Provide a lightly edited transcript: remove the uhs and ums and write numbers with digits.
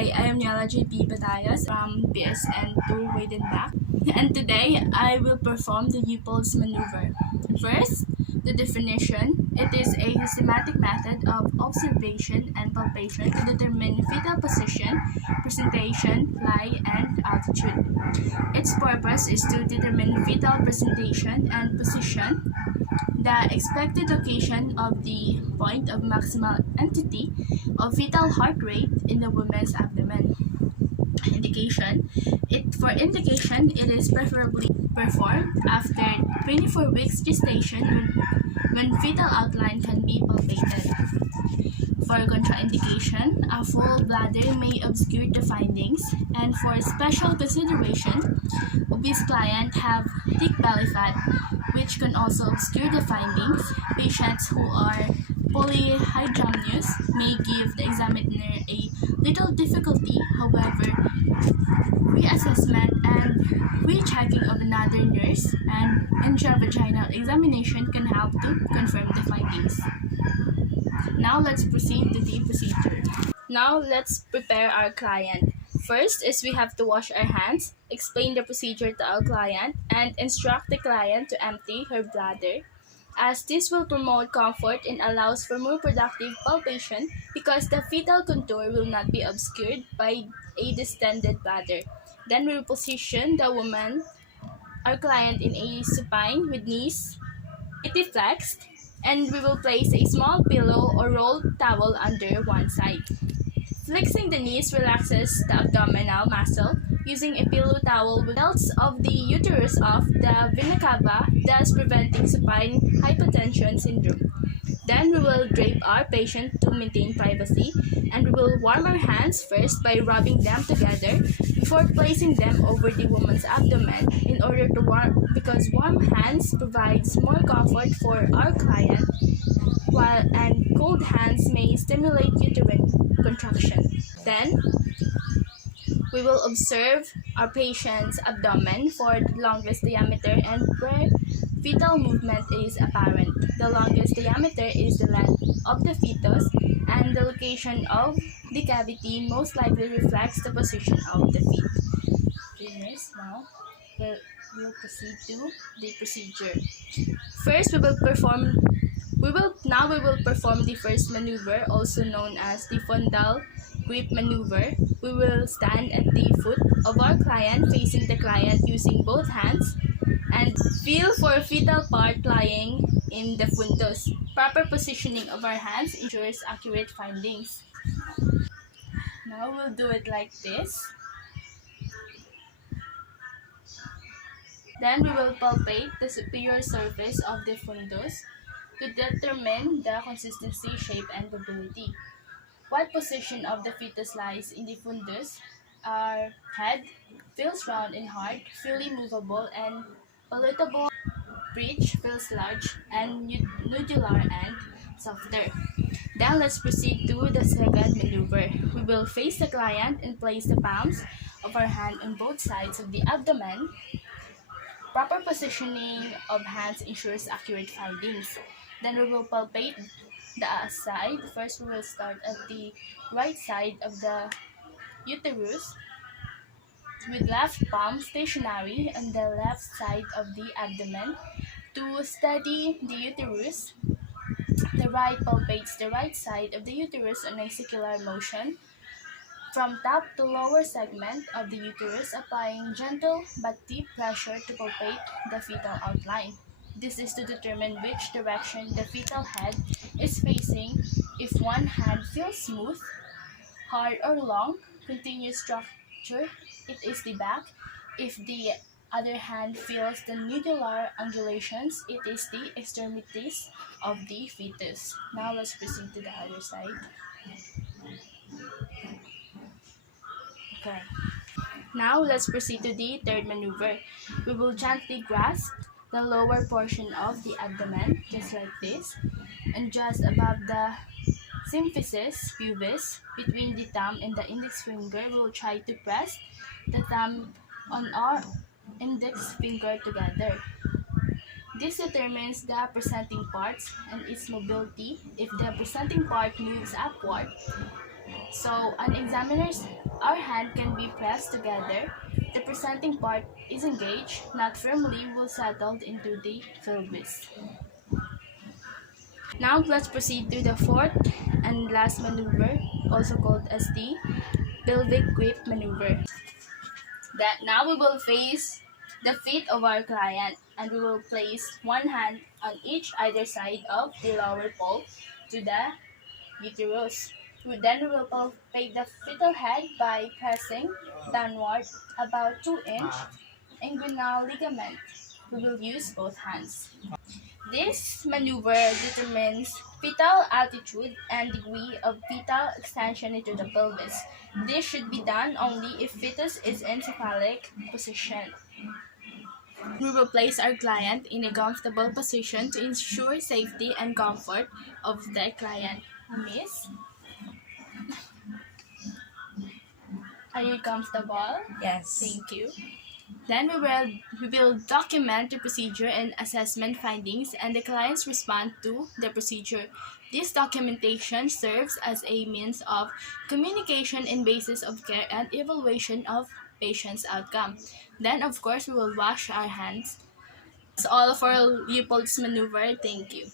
day, I am Yala JP Batayas from BSN2 Weidenbach, and today I will perform the Leopold's maneuver. First, the definition. It is a systematic method of observation and palpation to determine fetal position, presentation, lie, and altitude. Its purpose is to determine fetal presentation and position, the expected location of the point of maximal entity of fetal heart rate in the woman's abdomen. Indication. It is preferably performed after 24 weeks gestation when fetal outline can be palpated. For contraindication, a full bladder may obscure the findings, and for special consideration, obese clients have thick belly fat, which can also obscure the findings. Patients who are polyhydramnios may give the examiner a little difficulty. However, reassessment and rechecking of another nurse and intravaginal examination can help to confirm the findings. Now let's proceed to the procedure. Now let's prepare our client. First is we have to wash our hands, explain the procedure to our client, and instruct the client to empty her bladder, as this will promote comfort and allows for more productive palpation because the fetal contour will not be obscured by a distended bladder. Then we will position the woman, our client, in a supine with knees slightly flexed, and we will place a small pillow or rolled towel under one side. Flexing the knees relaxes the abdominal muscle. Using a pillow towel with cells of the uterus of the vena cava, thus preventing supine hypotension syndrome. Then we will drape our patient to maintain privacy, and we will warm our hands first by rubbing them together before placing them over the woman's abdomen in order to because warm hands provides more comfort for our client, while cold hands may stimulate uterine contraction. Then we will observe our patient's abdomen for the longest diameter and where fetal movement is apparent. The longest diameter is the length of the fetus, and the location of the cavity most likely reflects the position of the feet. Now we'll proceed to the procedure. First, we will perform the first maneuver, also known as the fundal grip maneuver. We will stand at the foot of our client, facing the client using both hands, and feel for fetal part lying in the fundus. Proper positioning of our hands ensures accurate findings. Now we'll do it like this. Then we will palpate the superior surface of the fundus to determine the consistency, shape, and mobility. What position of the fetus lies in the fundus? Our head feels round and hard, freely movable and palatable. Breech feels large and nodular and softer. Then let's proceed to the second maneuver. We will face the client and place the palms of our hand on both sides of the abdomen. Proper positioning of hands ensures accurate findings. Then we will palpate the side. First, we will start at the right side of the uterus with left palm stationary on the left side of the abdomen. To study the uterus, the right palpates the right side of the uterus on a circular motion from top to lower segment of the uterus, applying gentle but deep pressure to palpate the fetal outline. This is to determine which direction the fetal head is facing. If one hand feels smooth, hard or long, continuous structure, it is the back. If the other hand feels the nodular undulations, it is the extremities of the fetus. Now let's proceed to the other side. Okay. Now let's proceed to the third maneuver. We will gently grasp the lower portion of the abdomen, just like this, and just above the symphysis pubis, between the thumb and the index finger, we will try to press the thumb on our index finger together. This determines the presenting parts and its mobility. If the presenting part moves upward, So on examiners, our hand can be pressed together. The presenting part is engaged, not firmly, will settled into the pelvis. Now let's proceed to the fourth and last maneuver, also called as the pelvic grip maneuver. That now we will face the feet of our client and we will place one hand on each either side of the lower pole to the uterus. Then we will palpate the fetal head by pressing downward about 2 inch inguinal ligament. We will use both hands. This maneuver determines fetal altitude and degree of fetal extension into the pelvis. This should be done only if fetus is in cephalic position. We will place our client in a comfortable position to ensure safety and comfort of the client. Miss, are you comfortable? Yes. Thank you. Then we will document the procedure and assessment findings and the client's response to the procedure. This documentation serves as a means of communication and basis of care and evaluation of patient's outcome. Then, of course, we will wash our hands. That's all for Leopold's maneuver. Thank you.